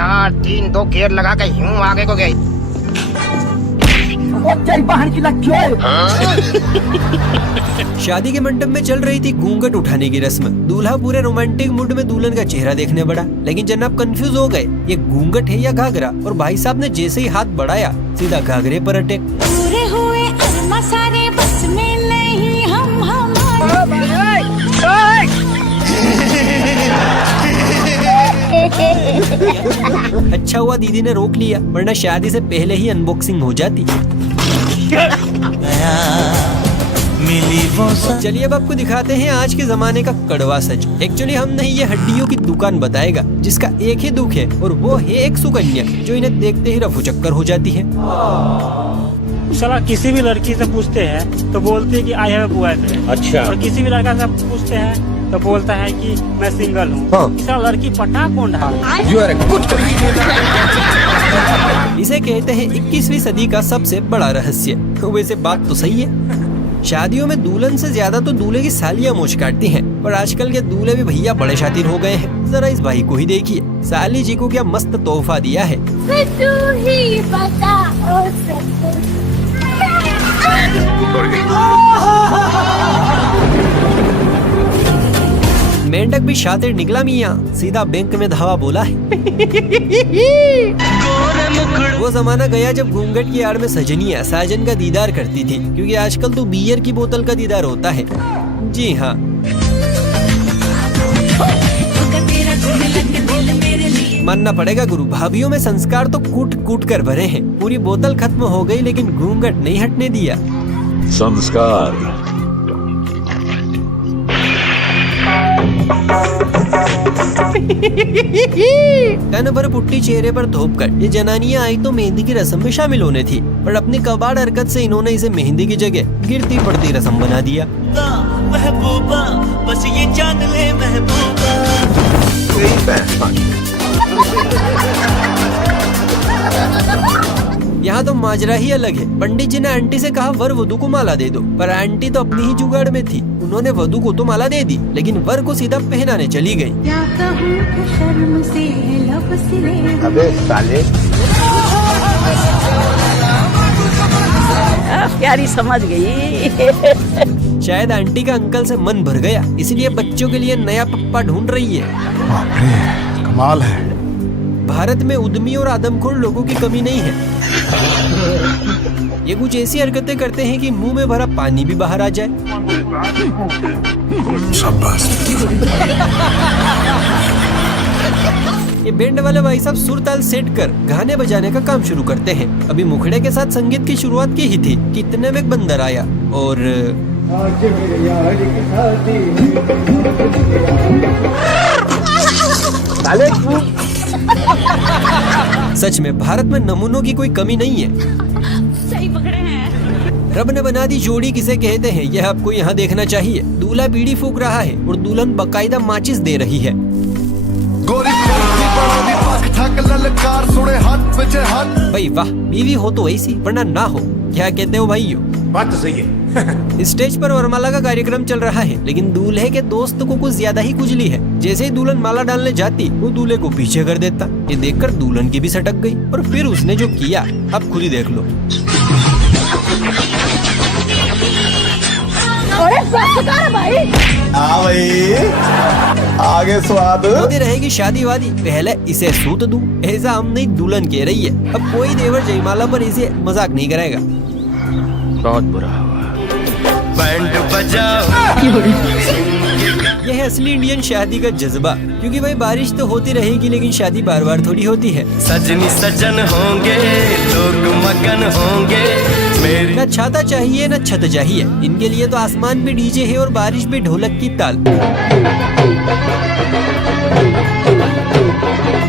यार 3-2 गियर लगा के यूं आगे को गई। शादी के मंडप में चल रही थी घूंघट उठाने की रस्म। दूल्हा पूरे रोमांटिक मूड में दुल्हन का चेहरा देखने बढ़ा, लेकिन जनाब कंफ्यूज हो गए, ये घूंघट है या घाघरा। और भाई साहब ने जैसे ही हाथ बढ़ाया सीधा घाघरे पर अटैक। पूरे हुए अरमा सारे बस में नहीं हम अच्छा हुआ दीदी ने रोक लिया, वरना शादी से पहले ही अनबॉक्सिंग हो जाती। चलिए अब आपको दिखाते हैं आज के जमाने का कड़वा सच। एक्चुअली हम नहीं, ये हड्डियों की दुकान बताएगा जिसका एक ही दुख है, और वो है एक सुकन्या जो इन्हें देखते ही रफू चक्कर हो जाती है। साला किसी भी लड़की से पूछते हैं तो बोलते हैं कि आई हैव अ बॉयफ्रेंड। अच्छा। और किसी भी लड़का से पूछते हैं तो बोलता है कि मैं सिंगल हूँ। हाँ। लड़की पटा कौन ढाल। इसे कहते हैं 21वीं सदी का सबसे बड़ा रहस्य। वैसे बात तो सही है, शादियों में दुल्हन से ज्यादा तो दूल्हे की सालियां मोच काटती हैं, पर आजकल के दूल्हे भी भैया बड़े शातिर हो गए हैं। जरा इस भाई को ही देखिए, साली जी को क्या मस्त तोहफा दिया है। तू ही बता ओ सब मेंढक भी शातिर निकला मियाँ, सीधा बैंक में धावा बोला है। वो जमाना गया जब घूंघट की आड़ में सजनियाँ साजन का दीदार करती थी, क्योंकि आजकल तो बियर की बोतल का दीदार होता है। जी हाँ, मानना पड़ेगा गुरु, भाभीयों में संस्कार तो कूट कूट कर भरे हैं। पूरी बोतल खत्म हो गई लेकिन घूंघट नहीं हटने दिया। संस्कार तन भर पुट्टी चेहरे पर थोप कर ये जनानियां आई तो मेहंदी की रस्म में शामिल होने थी, पर अपनी कबाड़ हरकत से इन्होंने इसे मेहंदी की जगह गिरती पड़ती रस्म बना दिया। महबूबा बस ये जान ले महबूबा। यहाँ तो माजरा ही अलग है। पंडित जी ने आंटी से कहा वर वधु को माला दे दो, पर आंटी तो अपनी ही जुगाड़ में थी। उन्होंने वधु को तो माला दे दी, लेकिन वर को सीधा पहनाने चली गई। अबे साले, प्यारी समझ गई। शायद आंटी का अंकल से मन भर गया, इसलिए बच्चों के लिए नया पप्पा ढूंढ रही है। बाप रे, कमाल है। भारत में उद्यमी और आदमखोर लोगों की कमी नहीं है। ये कुछ ऐसी हरकतें करते हैं कि मुंह में भरा पानी भी बाहर आ जाए। शाबाश। ये बैंड वाले भाई साहब सुर ताल सेट कर गाने बजाने का काम शुरू करते हैं। अभी मुखड़े के साथ संगीत की शुरुआत की ही थी कि इतने में एक बंदर आया और सच में भारत में नमूनों की कोई कमी नहीं है। सही पकड़े हैं। रब ने बना दी जोड़ी किसे कहते हैं, यह आपको यहाँ देखना चाहिए। दूल्हा बीड़ी फूक रहा है और दुल्हन बकायदा माचिस दे रही है। भाई वाह, बीवी हो तो ऐसी, वरना ना हो। क्या कहते हो भाइयों? बात तो सही है। स्टेज पर वरमाला का कार्यक्रम चल रहा है, लेकिन दूल्हे के दोस्त को कुछ ज्यादा ही खुजली है। जैसे ही दुल्हन माला डालने जाती, वो दूल्हे को पीछे कर देता। ये देखकर दुल्हन की भी सटक गई, और फिर उसने जो किया अब खुद ही देख लो। भाई आगे स्वाद होती रहेगी शादी वादी, पहले इसे सूत दूं, ऐसा हम नहीं दुल्हन कह रही है। अब कोई देवर जयमाला पर इसे मजाक नहीं करेगा। बहुत बुरा हुआ। बैंड बजाओ। यह है असली इंडियन शादी का जज्बा, क्योंकि भाई बारिश तो होती रहेगी लेकिन शादी बार बार थोड़ी होती है। सजनी सजन होंगे लोग मगन होंगे। न छाता चाहिए न छत चाहिए, इनके लिए तो आसमान पे डीजे है और बारिश पे ढोलक की ताल।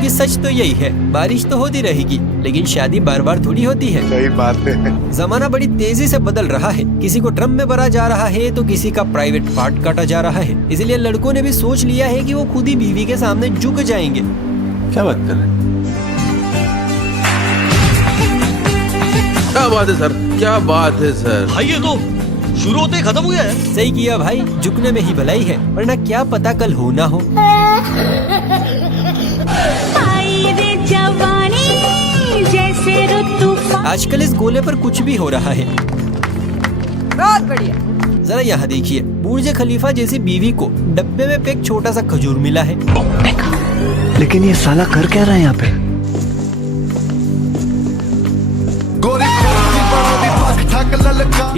ये सच तो यही है, बारिश तो होती रहेगी लेकिन शादी बार बार थोड़ी होती है। सही बात है। जमाना बड़ी तेजी से बदल रहा है, किसी को ड्रम में भरा जा रहा है तो किसी का प्राइवेट पार्ट काटा जा रहा है। इसलिए लड़कों ने भी सोच लिया है कि वो खुद ही बीवी के सामने झुक जाएंगे। क्या बात कर रहे हैं? क्या बात है सर, क्या बात है सर। भाई ये तो शुरू होते ही खत्म हो गया है। सही किया भाई, झुकने में ही भलाई है, वरना क्या पता कल हो ना हो। आई रे आजकल इस गोले पर कुछ भी हो रहा है। बहुत बढ़िया। जरा यहाँ देखिए, बुर्ज खलीफा जैसी बीवी को डब्बे में पैक छोटा सा खजूर मिला है। लेकिन ये साला कर क्या रहा है यहाँ पे?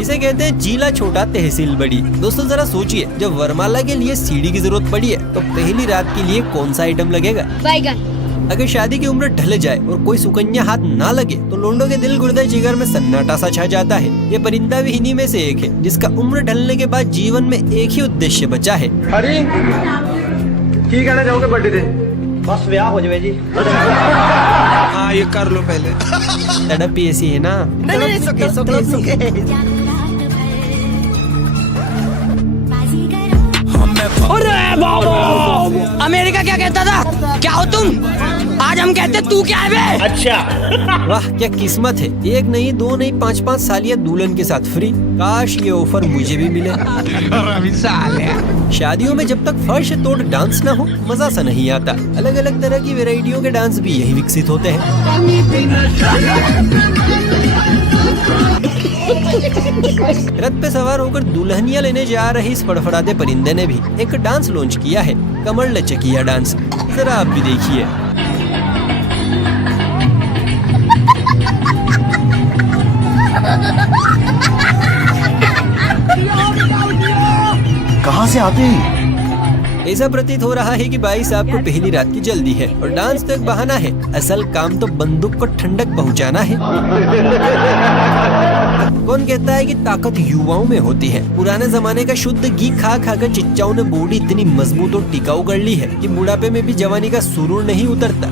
इसे कहते हैं जीला छोटा तहसील बड़ी। दोस्तों जरा सोचिए, जब वरमाला के लिए सीढ़ी की जरूरत पड़ी है तो पहली रात के लिए कौन सा आइटम लगेगा? बैगन। अगर शादी की उम्र ढल जाए और कोई सुकन्या हाथ ना लगे तो लोंडो के दिल गुर्दे जिगर में सन्नाटा सा छा जाता है। ये परिंदा भी इन्हीं में से एक है जिसका उम्र ढलने के बाद जीवन में एक ही उद्देश्य बचा है। अरे की कहना चाहोगे बर्थडे दिन? बस ब्याह हो जाए जी। हाँ ये कर लो पहले। तड़प ही ऐसी है ना। अमेरिका क्या कहता था? क्या हो तुम? आज हम कहते तू क्या है बे? अच्छा। वाह क्या किस्मत है, एक नहीं दो नहीं 5-5 सालिया दुल्हन के साथ फ्री। काश ये ऑफर मुझे भी मिले। शादियों में जब तक फर्श तोड़ डांस ना हो मजा सा नहीं आता। अलग अलग तरह की वैरायटियों के डांस भी यही विकसित होते हैं। रथ पे सवार होकर दुल्हनिया लेने जा रहे इस फड़फड़ाते परिंदे ने भी एक डांस लॉन्च किया है, कमर लचकिया डांस। जरा आप भी देखिए। कहाँ से आते हैं? ऐसा प्रतीत हो रहा है कि भाई साहब को पहली रात की जल्दी है और डांस तो एक बहाना है, असल काम तो बंदूक को ठंडक पहुंचाना है। कौन कहता है कि ताकत युवाओं में होती है? पुराने जमाने का शुद्ध घी खा खा कर चिच्चाओं ने बॉडी इतनी मजबूत और टिकाऊ कर ली है कि बुढ़ापे में भी जवानी का सुरूर नहीं उतरता।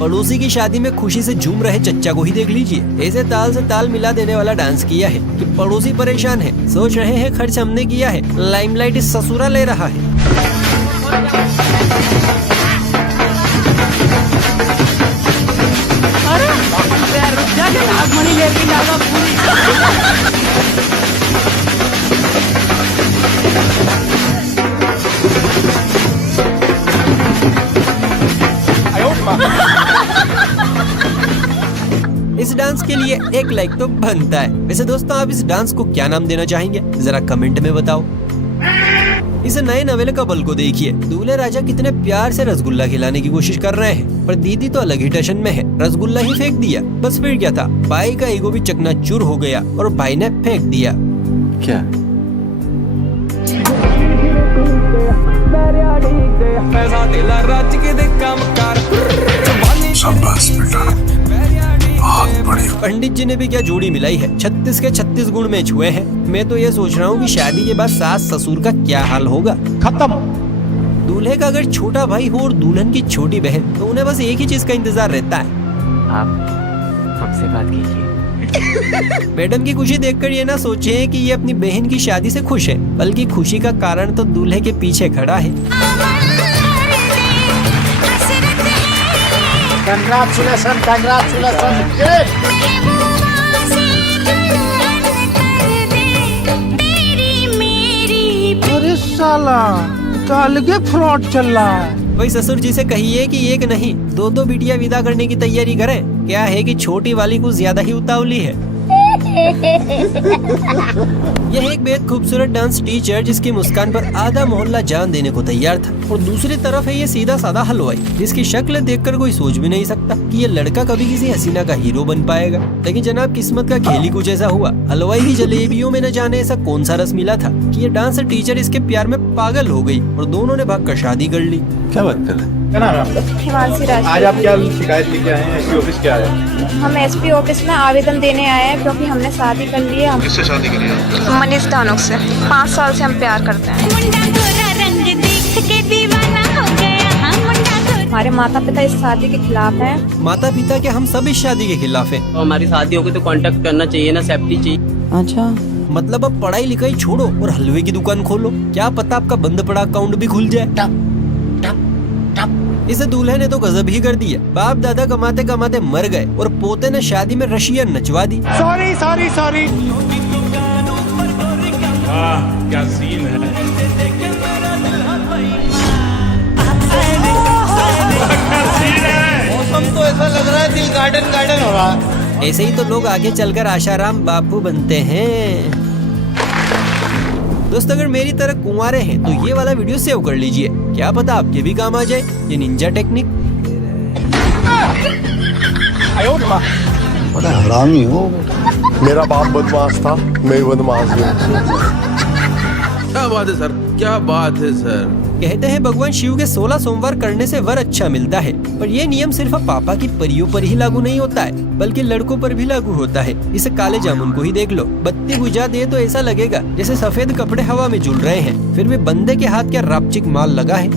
पड़ोसी की शादी में खुशी से झूम रहे चच्चा को ही देख लीजिए, ऐसे ताल से ताल मिला देने वाला डांस किया है कि पड़ोसी परेशान है, सोच रहे हैं खर्च हमने किया है, लाइमलाइट इस ससुरा ले रहा है। इस डांस के लिए 1 लाइक तो बनता है। वैसे दोस्तों आप इस डांस को क्या नाम देना चाहेंगे? जरा कमेंट में बताओ। इस नए नवेले कपल को देखिए, दूल्हे राजा कितने प्यार से रसगुल्ला खिलाने की कोशिश कर रहे हैं, पर दीदी तो अलग ही टशन में है, रसगुल्ला ही फेंक दिया। बस फिर क्या था, भाई का ईगो भी चकनाचूर हो गया और भाई ने फेंक दिया। क्या? शाबाश बेटा, बहुत बढ़िया। पंडित जी ने भी क्या जोड़ी मिलाई है, 36 के 36 गुण मैच हुए हैं। मैं तो ये सोच रहा हूँ कि शादी के बाद सास ससुर का क्या हाल होगा। खत्म। दूल्हे का अगर छोटा भाई हो और दुल्हन की छोटी बहन तो उन्हें बस एक ही चीज का इंतजार रहता है, आप हमसे बात कीजिए। मैडम की खुशी देखकर ये ना सोचे कि ये अपनी बहन की शादी से खुश है, बल्कि खुशी का कारण तो दूल्हे के पीछे खड़ा है। Congratulation, congratulation. अरे साला तो अलगे फ्रॉड चल रहा है। वही ससुर जी से कहिए कि एक नहीं 2-2 बिटिया विदा करने की तैयारी करें। क्या है कि छोटी वाली को ज्यादा ही उतावली है। यह एक बेहद खूबसूरत डांस टीचर जिसकी मुस्कान पर आधा मोहल्ला जान देने को तैयार था, और दूसरी तरफ है ये सीधा साधा हलवाई जिसकी शक्ल देखकर कोई सोच भी नहीं सकता कि ये लड़का कभी किसी हसीना का हीरो बन पाएगा। लेकिन जनाब किस्मत का खेल ही कुछ ऐसा हुआ। हलवाई की जलेबियों में न जाने ऐसा कौन सा रस मिला था कि ये डांस टीचर इसके प्यार में पागल हो गई और दोनों ने भागकर शादी कर ली। क्या बात कर रहे हैं? क्या नाम है आपका? हिमांशी राज। आज आप क्या शिकायत लेके आए हैं? एसपी ऑफिस क्या है? हम एसपी ऑफिस में आवेदन देने आए हैं क्योंकि हमने शादी कर ली है। किससे शादी करी है? मनीष धानुक से 5 साल से हम प्यार करते हैं। हमारे माता पिता इस शादी के खिलाफ हैं। माता पिता क्या हम सब इस शादी के खिलाफ हैं? तो हमारी शादी होगी तो कांटेक्ट करना चाहिए ना, सेफ्टी चाहिए। अच्छा, मतलब अब पढ़ाई लिखाई छोड़ो और हलवे की दुकान खोलो, क्या पता आपका बंद पड़ा अकाउंट भी खुल जाए। इस दूल्हे ने तो गजब ही कर दिया। बाप दादा कमाते कमाते मर गए और पोते ने शादी में रशियन नचवा दी। Sorry sorry sorry. क्या सीन है। मौसम तो ऐसा लग रहा है दिल गार्डन गार्डन हो रहा है। ऐसे ही तो लोग आगे चलकर आशाराम बापू बनते हैं। दोस्तों अगर मेरी तरह कुंवारे हैं तो ये वाला वीडियो सेव कर लीजिए, क्या पता आपके भी काम आ जाए ये निंजा टेक्निक। बड़ा हरामी हो। मेरा बाप बदमाश था, मैं बदमाश हूँ। क्या बात है सर, क्या बात है सर। कहते हैं भगवान शिव के 16 सोमवार करने से वर अच्छा मिलता है, पर ये नियम सिर्फ पापा की परियों पर ही लागू नहीं होता है, बल्कि लड़कों पर भी लागू होता है। इसे काले जामुन को ही देख लो, बत्ती बुझा दे तो ऐसा लगेगा जैसे सफेद कपड़े हवा में झूल रहे हैं, फिर भी बंदे के हाथ क्या रापचिक माल लगा है।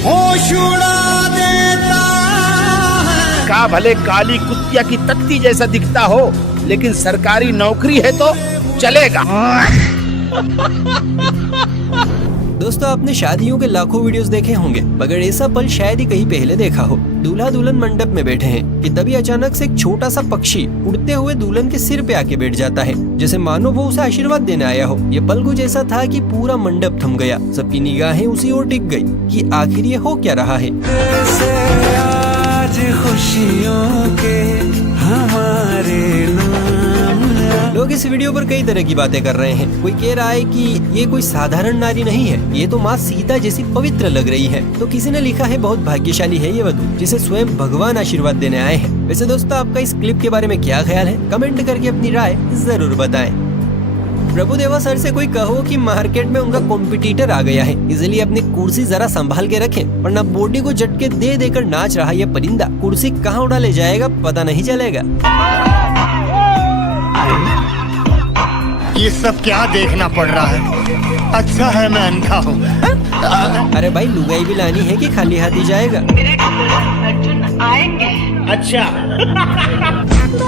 होश उड़ा देता है। का भले काली कुतिया की तख्ती जैसा दिखता हो, लेकिन सरकारी नौकरी है तो चलेगा। दोस्तों आपने शादियों के लाखों वीडियोस देखे होंगे, मगर ऐसा पल शायद ही कहीं पहले देखा हो। दूल्हा दुल्हन मंडप में बैठे हैं कि तभी अचानक से एक छोटा सा पक्षी उड़ते हुए दुल्हन के सिर पे आके बैठ जाता है, जैसे मानो वो उसे आशीर्वाद देने आया हो। ये पल कुछ ऐसा था कि पूरा मंडप थम गया, सबकी निगाहें उसी ओर टिक गई कि आखिर ये हो क्या रहा है। आज खुशियों के हमारे लोग इस वीडियो पर कई तरह की बातें कर रहे हैं। कोई कह रहा है कि ये कोई साधारण नारी नहीं है, ये तो माँ सीता जैसी पवित्र लग रही है। तो किसी ने लिखा है बहुत भाग्यशाली है ये वधू जिसे स्वयं भगवान आशीर्वाद देने आए हैं। वैसे दोस्तों आपका इस क्लिप के बारे में क्या ख्याल है, कमेंट करके अपनी राय जरूर बताएं। प्रभुदेवा सर से कोई कहो कि मार्केट में उनका कॉम्पिटिटर आ गया है, इसलिए अपनी कुर्सी जरा संभाल के रखें, वरना बॉडी को झटके दे देकर नाच रहा ये परिंदा कुर्सी कहाँ उड़ा ले जाएगा पता नहीं चलेगा। ये सब क्या देखना पड़ रहा है? अच्छा है मैं अंधा हूँ। अरे भाई लुगाई भी लानी है कि खाली हाथ ही जाएगा? अच्छा।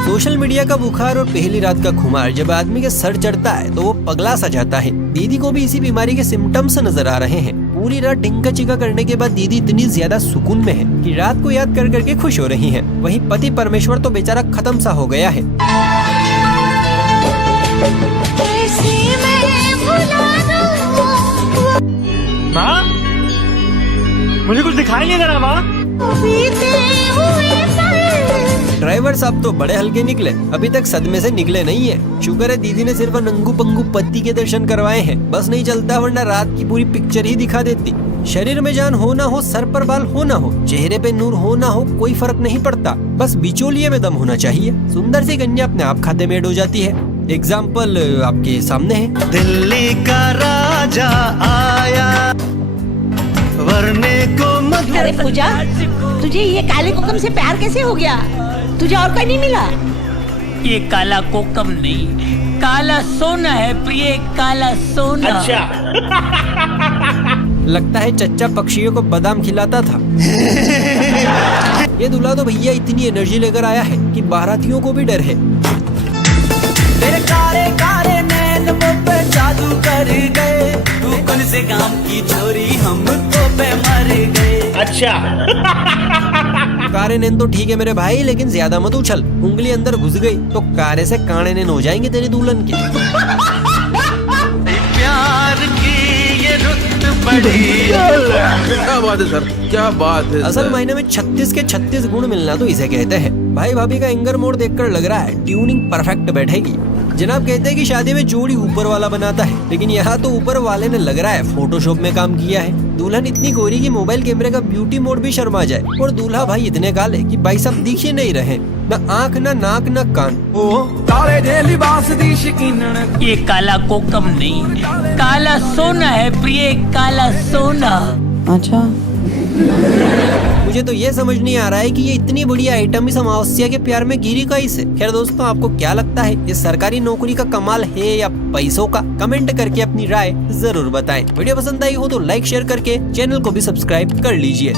सोशल मीडिया का बुखार और पहली रात का खुमार जब आदमी के सर चढ़ता है तो वो पगला सा जाता है। दीदी को भी इसी बीमारी के सिम्टम्स नजर आ रहे हैं। पूरी रात ढिंका चिका करने के बाद दीदी इतनी ज्यादा सुकून में है कि रात को याद कर करके खुश हो रही हैं। वहीं पति परमेश्वर तो बेचारा खत्म सा हो गया है। माँ मुझे कुछ दिखाई नहीं दे रहा माँ। ड्राइवर साहब तो बड़े हल्के निकले, अभी तक सदमे से निकले नहीं है। शुक्र है दीदी ने सिर्फ नंगू पंगू पति के दर्शन करवाए हैं, बस नहीं चलता वरना रात की पूरी पिक्चर ही दिखा देती। शरीर में जान हो ना हो, सर पर बाल हो ना हो, चेहरे पे नूर हो ना हो, कोई फर्क नहीं पड़ता, बस बिचौलिए में दम होना चाहिए। सुंदर सी कन्या अपने आप खाते में ऐड हो जाती है। एग्जाम्पल आपके सामने है। दिल्ली का राजा आया वरने को मधुर। अरे पूजा, तुझे ये काले कोकम से प्यार कैसे हो गया? तुझे और कोई नहीं मिला? ये काला कोकम नहीं, काला सोना है प्रिय, काला सोना। अच्छा। लगता है चच्चा पक्षियों को बादाम खिलाता था। ये दूल्हा तो भैया इतनी एनर्जी लेकर आया है कि बारातियों को भी डर है। तेरे कारे कारे नैन मुझ पे जादू कर गए, तू कौन से गांव की छोरी हम तो पे मर गए। अच्छा। कारे नैन तो ठीक है मेरे भाई, लेकिन ज्यादा मत उछल, उंगली अंदर घुस गई तो कारे से काने नैन हो जाएंगे तेरी दुल्हन के। प्यार की ये रुत बड़ी। क्या बात है सर, क्या बात है असल सर। मायने में 36 के 36 गुण मिलना तो इसे कहते हैं। भाई भाभी का एंगर मोड देखकर लग रहा है ट्यूनिंग परफेक्ट बैठेगी। जनाब कहते हैं कि शादी में जोड़ी ऊपर वाला बनाता है, लेकिन यहाँ तो ऊपर वाले ने लग रहा है फोटोशॉप में काम किया है। दुल्हन इतनी गोरी कि मोबाइल कैमरे का ब्यूटी मोड भी शर्मा जाए, और दूल्हा भाई इतने काले कि भाई साहब दिख ही नहीं रहे, न आँख न नाक न कान। काले दे लिबास दी शकीनन, ये काला कोकम नहीं, काला सोना है प्रिय, काला सोना। अच्छा। मुझे तो ये समझ नहीं आ रहा है कि ये इतनी बड़ी आइटम इस अमावस्या के प्यार में गिरी कैसे। खैर दोस्तों आपको क्या लगता है, ये सरकारी नौकरी का कमाल है या पैसों का? कमेंट करके अपनी राय जरूर बताएं। वीडियो पसंद आई हो तो लाइक शेयर करके चैनल को भी सब्सक्राइब कर लीजिए।